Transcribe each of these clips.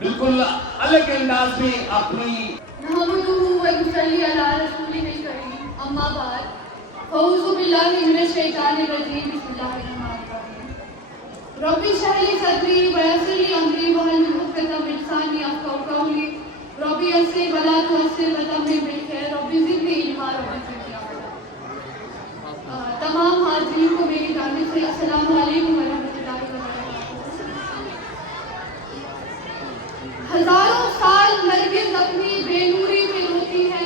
بالکل الگ انداز میں اپنی نحمدہ و نصلی علی رسولہ الکریم، اما بعد، اعوذ باللہ من الشیطان الرجیم، بسم اللہ الرحمن الرحیم۔ رب اشرح لی صدری ویسر لی امری واحلل عقدۃ من لسانی یفقہوا قولی، رب یسر ولا تعسر وتمم بالخیر، رب زدنی علما، رب زدنی عملا۔ تمام حاضرین کو میری جانب سے السلام علیکم ورحمۃ اللہ وبرکاتہ۔ ہزاروں سال نرگس اپنی بے نوری میں روتی ہے،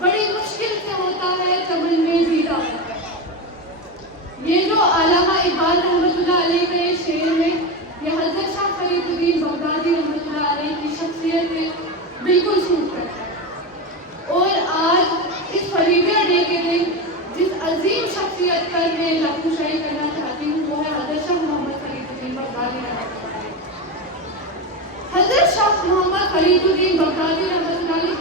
بڑی مشکل سے ہوتا ہے چمن میں زیرہ ہوتا ہے۔ یہ جو علامہ اقبال رحمۃ اللہ علیہ کا یہ شعر ہے، یہ حضرت شاہ فرید الدین بغدادی رحمۃ اللہ علیہ کی شخصیت میں بالکل سوٹ کرتا ہے۔ اور آج اس فریدہ ڈے کے دن جس عظیم شخصیت پر میں لفظ کرنا چاہتی ہوں وہ ہے حضرت شاہ محمد فرید الدین بغدادی رحمۃ اللہ علیہ۔ حضرت شاہ محمد فرید الدین بغدادی رحمۃ اللہ علیہ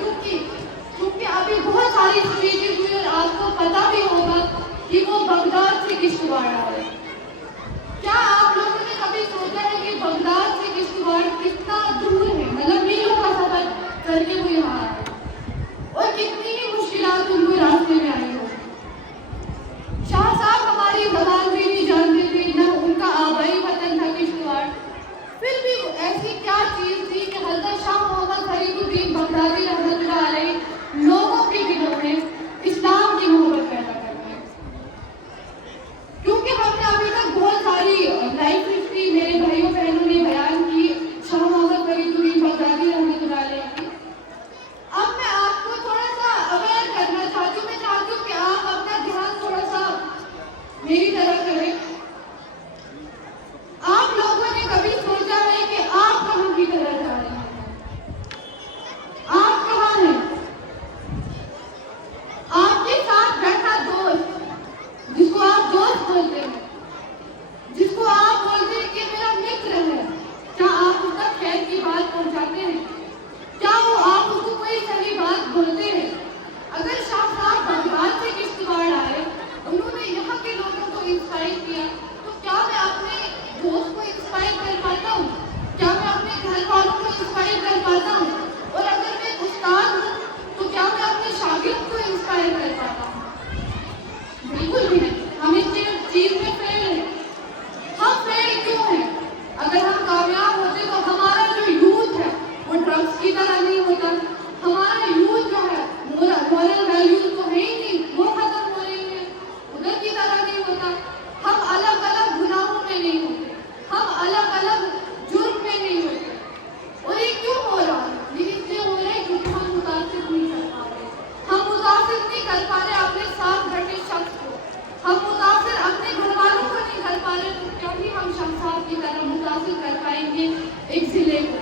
کیونکہ ابھی بہت ساری اسپیچز ہوئی اور آپ کو پتہ بھی ہوگا کہ وہ بغداد سے کشتواڑ آئے۔ کیا آپ لوگوں نے کبھی سوچا ہے کہ بغداد سے کشتواڑ کتنا دور ہے؟ مطلب میلوں کا سفر کر کے وہ یہاں آئے اور کتنی ہی مشکلات ان کو راستے میں آئی ہو۔ شاہ صاحب ہماری زبان بھی نہیں جانتے تھے، نہ ان کا آبائی وطن تھا کشتواڑ، پھر بھی ایسی کیا چیز تھی کہ حضرت شاہ محمد فرید الدین بغدادی رحمۃ اللہ علیہ لوگوں کے دلوں میں اسلام کی محبت پیدا کر دی۔ کیونکہ ہم نے ابھی تک بہت ساری لائف ہسٹری میرے بھائیوں بہنوں نے بیان کی شاہ محمد فرید الدین بغدادی رحمۃ اللہ علیہ کی۔ اب میں آپ کو تھوڑا سا اویئر کرنا چاہتی ہوں، میں چاہتی ہوں کہ آپ اپنا دھیان تھوڑا سا میری طرف کریں۔ آپ لوگوں نے کبھی سوچا ہے کہ آپ کہاں کی طرف جا رہے ہیں؟ آپ کہاں ہیں؟ آپ کے ساتھ بیٹھا دوست، جس کو آپ دوست بولتے ہیں، جس کو آپ بولتے ہیں کہ میرا متر ہے، کیا آپ اس تک خیر کی بات پہنچاتے ہیں؟ کیا وہ آپ اس کو کوئی صحیح بات بولتے ہیں؟ اگر شاہ صاحب بغداد سے کشتواڑ آئے، انہوں نے یہاں کے لوگوں کو انسپائر کیا، تو کیا میں اپنے دوست کو انسپائر کر پاتا ہوں؟ کیا میں اپنے گھر والوں کو انسپائر کر پاتا ہوں؟ اور اگر میں استاد ہوں تو کیا میں اپنے شاگرد کو انسپائر کر پاتا ہوں؟ بالکل بھی نہیں۔ ہم اس چیز میں فیل ہیں۔ ہم فیل کیوں ہیں؟ اگر ہم کامیاب ہوتے تو ہمارا جو یوتھ ہے وہ ڈرگس کی طرح نہیں ہوتا، ہمارا یوتھ جو ہے مورل ویلیوز تو ہے ہی نہیں، وہ ختم ہو رہی ہیں، ادھر کی طرح نہیں ہوتا، ہم الگ الگ گناہوں میں نہیں ہوتے، ہم الگ الگ جرم میں نہیں ہوتے۔ اور یہ کیوں ہو رہا ہے؟ یہ اس لیے ہو رہا ہے کیونکہ ہم متاثر نہیں کر پا رہے، ہم متاثر نہیں کر پا رہے اپنے ساتھ بیٹھے شخص کو، ہم متاثر اپنے گھر والوں کو نہیں کر پا رہے، تو کیا ہی ہم شاہ صاحب کی طرح متاثر کر پائیں گے ایک ضلع کو؟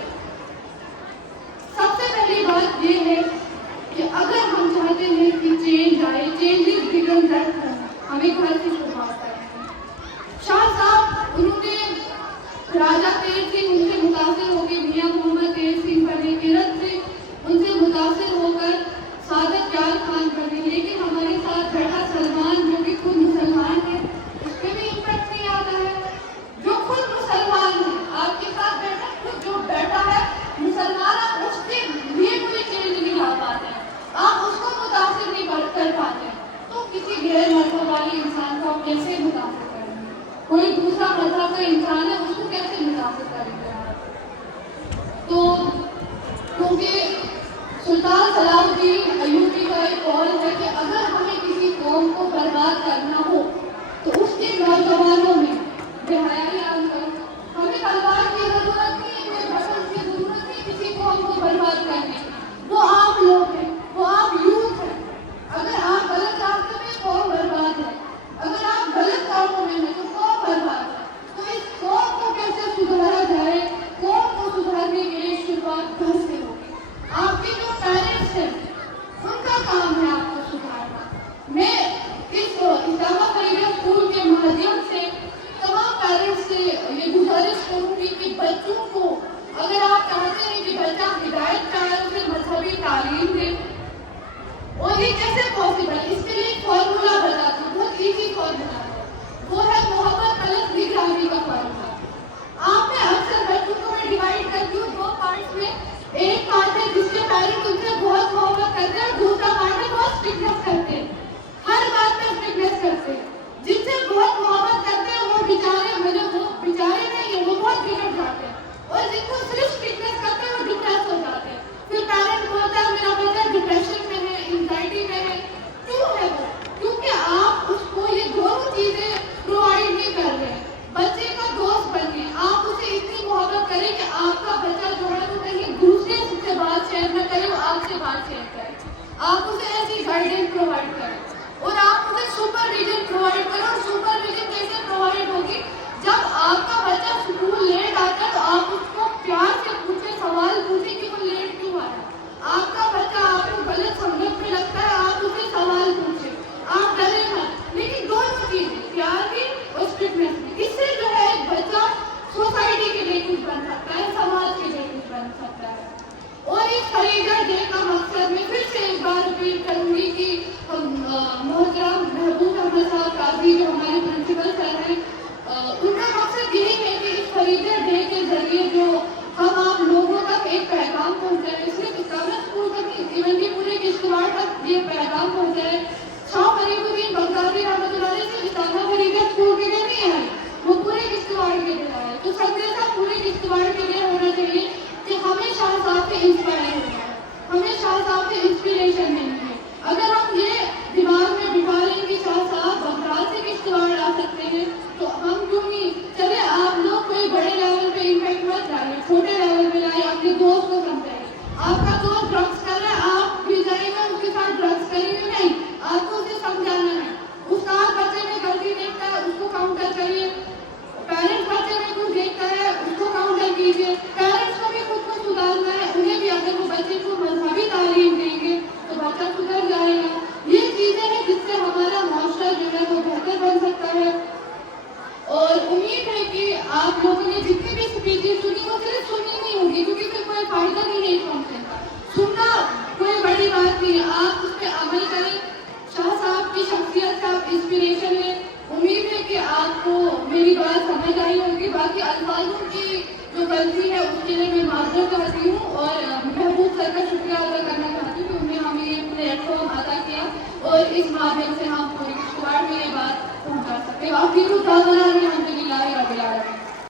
سب سے پہلی بات یہ ہے کہ اگر ہم چاہتے ہیں کہ چینج آئے، چینجز بگن ایٹ ہوم، ہمیں گھر سے شروعات کرنی ہے۔ شاہ صاحب انہوں نے راجہ تیر سنگھ ان سے متاثر ہو کے میاں محمد تیر سنگھ بنے، کرت سے ان سے متاثر ہو کر سعادت یار خان بنے، لیکن ہمارے ساتھ بیٹھا سلمان جو کہ خود مسلمان ہے، اس پہ بھی امپیکٹ نہیں آتا ہے۔ جو خود مسلمان ہے، آپ کے ساتھ بیٹھا خود جو بیٹھا ہے مسلمان، آپ اس کے لیے کوئی چینج نہیں لا پاتے ہیں، آپ اس کو متاثر نہیں کر پاتے ہیں، تو کسی غیر مذہب والے انسان کو آپ کیسے متاثر کریں گے؟ کوئی دوسرا مذہب کا انسان ہے، اس کو کیسے متاثر کریں گے آپ؟ تو کیونکہ سلطان صلاح الدین ایوبی کا ایک قول ہے کہ اگر ہمیں کسی قوم کو برباد کرنا ہو تو اس کے نوجوانوں میں بے حیائی عام کرو۔ ہمیں تلوار کی ضرورت نہیں، کوئی بٹن کی ضرورت نہیں کسی قوم کو برباد کرنے، وہ آپ لوگ ہیں، وہ آپ یوتھ ہیں۔ اگر آپ غلط راستے میں، قوم برباد ہے، اگر آپ غلط کاموں میں ہیں تو قوم برباد ہے۔ تو اس قوم کو کیسے سدھارا جائے؟ قوم کو سدھارنے کے لیے شروعات گھر سے ہوگی۔ آپ کے جو پیرنٹس ہیں ان کا کام ہے آپ کو سدھارنا۔ میں اس اسلامہ فریدہ اسکول کے مادھیم سے تمام پیرنٹس سے کریں کہ آپ کا بچہ جو ہے وہ کہیں دوسرے سے بات شیئر نہ کرے، وہ آپ سے بات شیئر کرے. آپ اسے ایسی گائیڈنس پرووائڈ کریں اور آپ اسے سپرویژن پرووائڈ کریں. اور سپرویژن کیسے پرووائڈ ہوگی؟ جب آپ کا بچہ اسکول لیٹ آتا ہے تو آپ اس کو پیار سے پوچھیں، سوال پوچھیں کہ وہ لیٹ کیوں آیا. آپ کا بچہ آپ کو غلط سمجھ میں لگتا ہے، آپ اسے سوال پوچھیں، آپ ڈرے مت. لیکن دونوں چیزیں، پیار بھی اور اسٹرکٹنیس بھی. اس سے جو ہے ایک بچہ سوسائٹی کے لیے کچھ بن سکتا ہے، سماج کے لیے کچھ بن سکتا ہے. اور اس خریدار ڈے کا مقصد میں پھر سے ایک بار اپیل کروں گی کہ محترم محبوب احمد صاحب قاضی جو ہمارے پرنسپل سر ہیں، ان کا مقصد یہی ہے کہ اس خریدار ڈے کے ذریعے جو ہم آپ لوگوں تک ایک پیغام پہنچائے، صرف اسلامک اسکول تک نہیں، ایون کہ پورے کشتواڑ تک یہ پیغام پہنچائے. شاہ فریق الدین بغدادی رحمۃ اللہ علیہ سے اسلامہ خریدار اسکول کے لیے نہیں آئے، وہ پورے کشتواڑ کے لیے آئے. تو سندیشہ پورے کشتواڑ کے لیے ہونا چاہیے کہ ہمیں شاہ صاحب سے انسپائر ہونا ہے، ہمیں شاہ صاحب سے انسپریشن لینی ہے. اگر ہم یہ دماغ میں بٹھا لیں کہ شاہ صاحب بغداد سے کشتواڑ آ سکتے ہیں تو ہم کیوں نہیں. چلے آپ لوگ کوئی بڑے لیول پہ امپیکٹ مت ڈالیں، چھوٹے لیول پہ لائیں، اپنے دوست کو سمجھائیں. آپ کا دوست ڈرگس کر رہا ہے، آپ بھی جائیں گے اس کے ساتھ ڈرگس کریں گے نہیں، آپ کو اسے سمجھانا ہے. استاد بچے میں غلطی دیکھتا ہے، اس کو کاؤنٹر کریے. پیرنٹس بچے میں کچھ دیکھتا ہے، اس کو کاؤنٹر کیجیے. پیرنٹس کو بھی خود کو سدھارنا ہے، انہیں بھی اگر وہ بچے کو مذہبی تعلیم دیں گے تو بچہ سدھر جائے گا. یہ چیزیں ہیں جس سے ہمارا معاشرہ جو ہے وہ بہتر بن سکتا ہے. اور امید ہے کہ آپ لوگوں نے جتنی بھی اسپیچز سنی وہ صرف سنی نہیں ہوگی، کیونکہ پھر کوئی فائدہ نہیں ہے سننے کا. سننا کوئی بڑی بات نہیں ہے، آپ اس پہ عمل کریں. شاہ صاحب کی شخصیت سے آپ انسپریشن لیں. امید ہے کہ آپ کو میری بات سمجھ آئی ہوگی. باقی الفاظوں کی جو غلطی ہے اس کے لیے میں معذرت چاہتی ہوں اور محبوب سر کا شکریہ ادا کرنا چاہتی ہوں کہ انہیں ہمیں یہ پلیٹ فارم عطا کیا اور اس مادھیم سے ہم پورے کشتواڑ میں یہ بات پہنچا سکتے. باقی الحمد للہ رب العالمین.